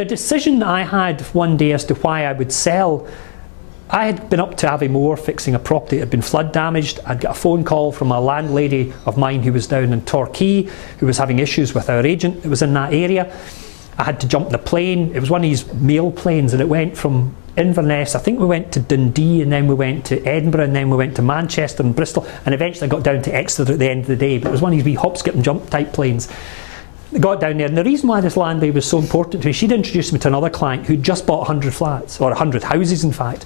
the decision that I had one day as to why I would sell, I had been up to Aviemore fixing a property that had been flood damaged. I'd got a phone call from a landlady of mine who was down in Torquay, who was having issues with our agent that was in that area. I had to jump the plane. It was one of these mail planes, and it went from Inverness, I think we went to Dundee, and then we went to Edinburgh, and then we went to Manchester and Bristol, and eventually I got down to Exeter at the end of the day. But it was one of these wee hop, skip and jump type planes. I got down there, and the reason why this landlady was so important to me, she'd introduced me to another client who'd just bought 100 flats, or 100 houses in fact.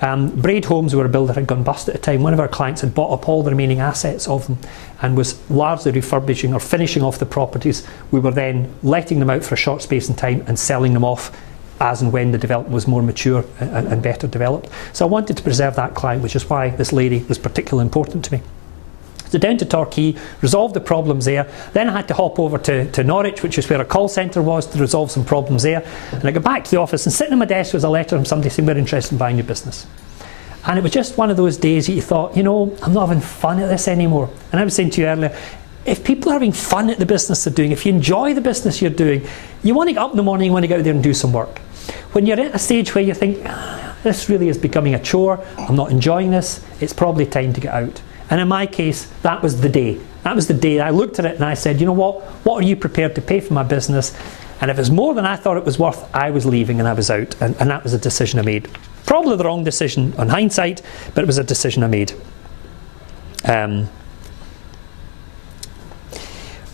Braid Homes were a builder, had gone bust at the time. One of our clients had bought up all the remaining assets of them and was largely refurbishing or finishing off the properties. We were then letting them out for a short space in time and selling them off as and when the development was more mature and better developed. So I wanted to preserve that client, which is why this lady was particularly important to me. So down to Torquay, resolved the problems there. Then I had to hop over to Norwich, which is where a call centre was, to resolve some problems there. And I got back to the office, and sitting on my desk was a letter from somebody saying we're interested in buying your business. And it was just one of those days that you thought, you know, I'm not having fun at this anymore. And I was saying to you earlier, if people are having fun at the business they're doing, if you enjoy the business you're doing, you want to get up in the morning, you want to get out there and do some work. When you're at a stage where you think, this really is becoming a chore, I'm not enjoying this, it's probably time to get out. And in my case, that was the day. That was the day I looked at it and I said, you know what are you prepared to pay for my business? And if it's more than I thought it was worth, I was leaving and I was out. And that was a decision I made. Probably the wrong decision on hindsight, but it was a decision I made.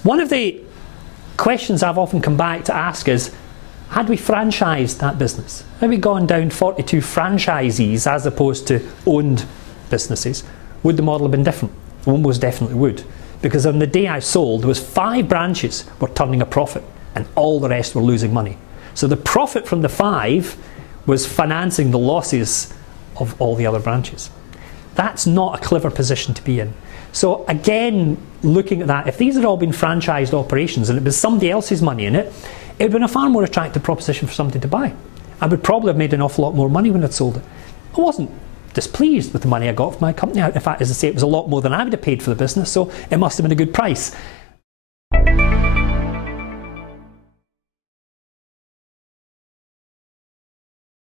One of the questions I've often come back to ask is, had we franchised that business? Had we gone down 42 franchisees as opposed to owned businesses? Would the model have been different? Almost definitely would. Because on the day I sold, there was 5 branches were turning a profit and all the rest were losing money. So the profit from the 5 was financing the losses of all the other branches. That's not a clever position to be in. So again, looking at that, if these had all been franchised operations and it was somebody else's money in it, it would have been a far more attractive proposition for somebody to buy. I would probably have made an awful lot more money when I'd sold it. I wasn't displeased with the money I got from my company. In fact, as I say, it was a lot more than I would have paid for the business, so it must have been a good price.